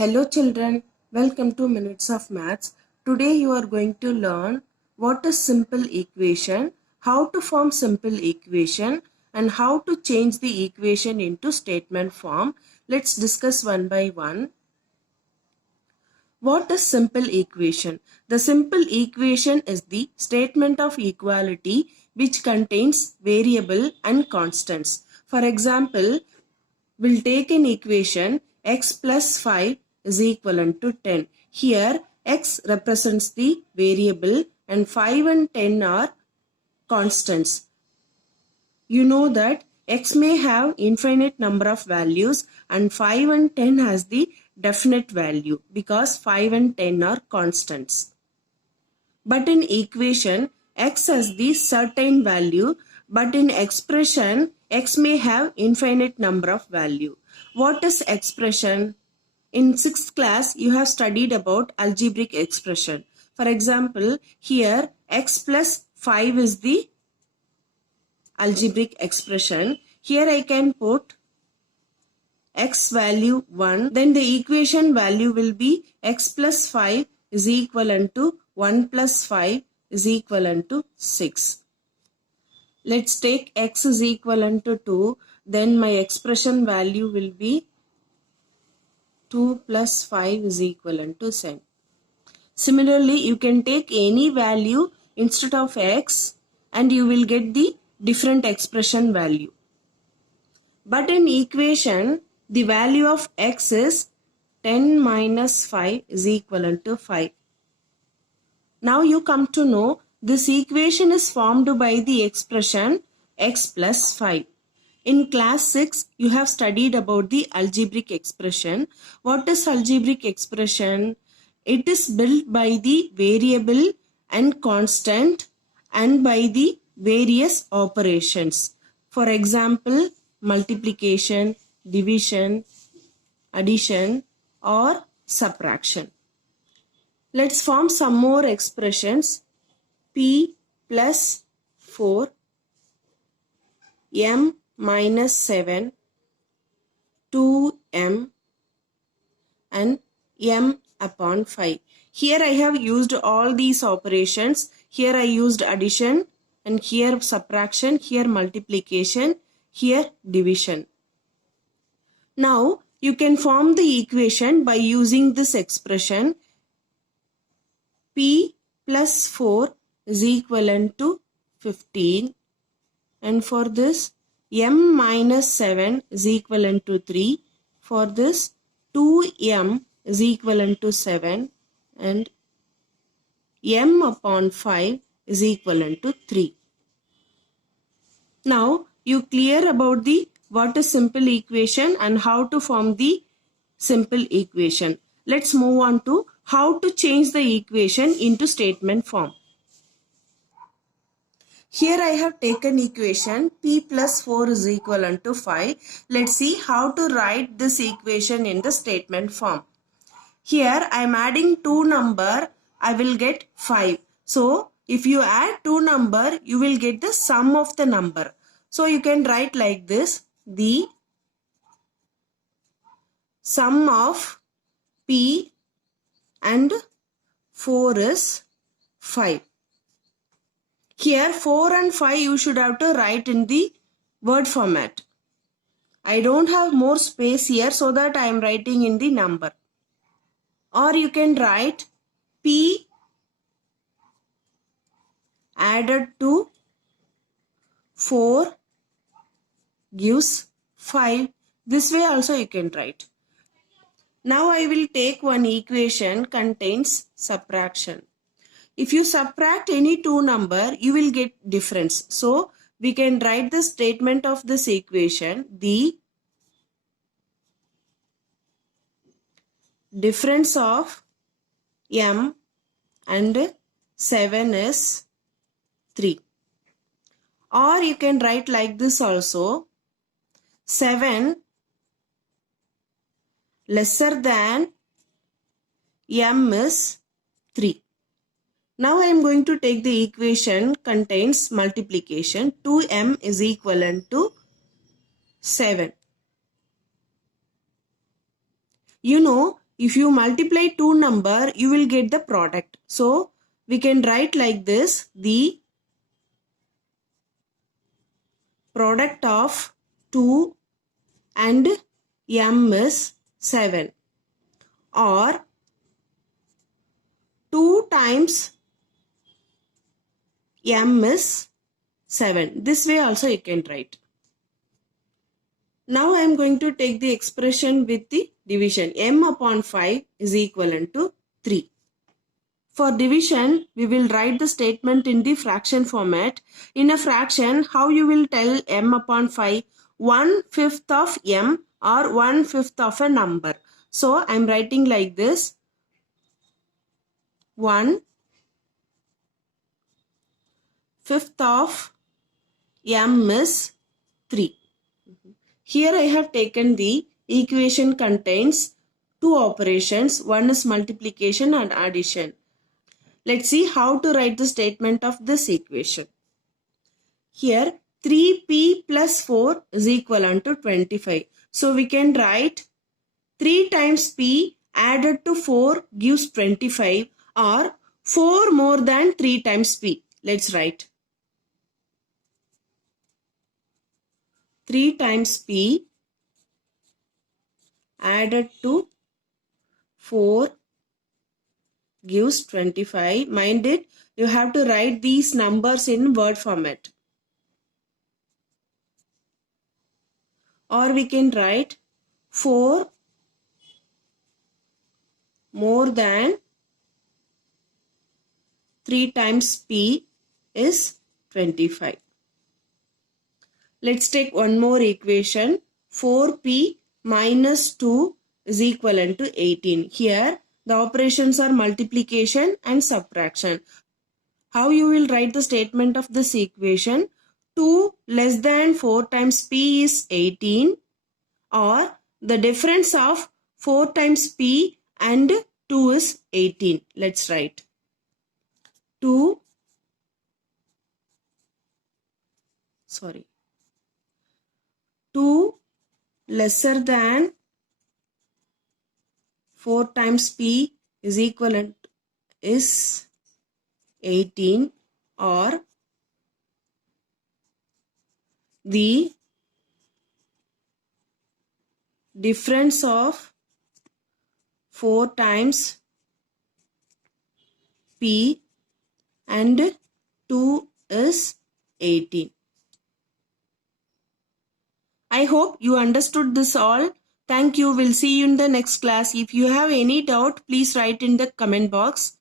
Hello children, welcome to Minutes of Maths. Today you are going to learn what is simple equation, how to form simple equation and how to change the equation into statement form. Let's discuss one by one. What is simple equation? The simple equation is the statement of equality which contains variable and constants. For example, we'll take an equation x plus 5 is equivalent to 10. Here x represents the variable and 5 and 10 are constants. You know that x may have infinite number of values and 5 and 10 has the definite value because 5 and 10 are constants. But in equation, x has the certain value, but in expression, x may have infinite number of value. What is expression? In 6th class, you have studied about algebraic expression. For example, here x plus 5 is the algebraic expression. Here I can put x value 1. Then the equation value will be x plus 5 is equivalent to 1 plus 5 is equivalent to 6. Let's take x is equivalent to 2. Then my expression value will be 2 plus 5 is equivalent to 7. Similarly, you can take any value instead of x and you will get the different expression value. But in equation, the value of x is 10 minus 5 is equivalent to 5. Now you come to know this equation is formed by the expression x plus 5. In class 6, you have studied about the algebraic expression. What is algebraic expression? It is built by the variable and constant and by the various operations. For example, multiplication, division, addition or subtraction. Let's form some more expressions. P plus 4, m minus 7, 2m and m upon 5. Here I have used all these operations. Here I used addition and here subtraction, here multiplication, here division. Now you can form the equation by using this expression. P plus 4 is equivalent to 15 and for this m minus 7 is equivalent to 3. For this 2m is equivalent to 7 and m upon 5 is equivalent to 3. Now you clear about the what is simple equation and how to form the simple equation. Let's move on to how to change the equation into statement form. Here I have taken equation p plus 4 is equivalent to 5. Let's see how to write this equation in the statement form. Here I am adding 2 number, I will get 5. So if you add 2 number, you will get the sum of the number. So you can write like this, the sum of p and 4 is 5. Here 4 and 5 you should have to write in the word format. I don't have more space here so that I am writing in the number. Or you can write p added to 4 gives 5. This way also you can write. Now I will take one equation contains subtraction. If you subtract any two number, you will get difference. So we can write the statement of this equation. The difference of m and 7 is 3. Or you can write like this also. 7 lesser than m is 3. Now I am going to take the equation contains multiplication. 2m is equivalent to 7. You know, If you multiply two number, you will get the product. So we can write like this: the product of 2 and m is 7, or 2 times m is 7. This way also you can write. Now I am going to take the expression with the division. M upon 5 is equivalent to 3. For division, we will write the statement in the fraction format. In a fraction, how you will tell m upon 5? 1/5 of m or 1/5 of a number. So I am writing like this: 1/5 of m is 3. Here I have taken the equation contains two operations. One is multiplication and addition. Let's see how to write the statement of this equation. Here 3p plus 4 is equivalent to 25. So we can write 3 times p added to 4 gives 25, or 4 more than 3 times p. Let's write 3 times p added to 4 gives 25. Mind it, you have to write these numbers in word format. Or we can write 4 more than 3 times p is 25. Let's take one more equation. 4p minus 2 is equivalent to 18. Here the operations are multiplication and subtraction. How you will write the statement of this equation? 2 less than 4 times p is 18, or the difference of 4 times p and 2 is 18. Let's write 2 lesser than 4 times p is equivalent is 18, or the difference of 4 times p and 2 is 18. I hope you understood this all. Thank you. We'll see you in the next class. If you have any doubt, please write in the comment box.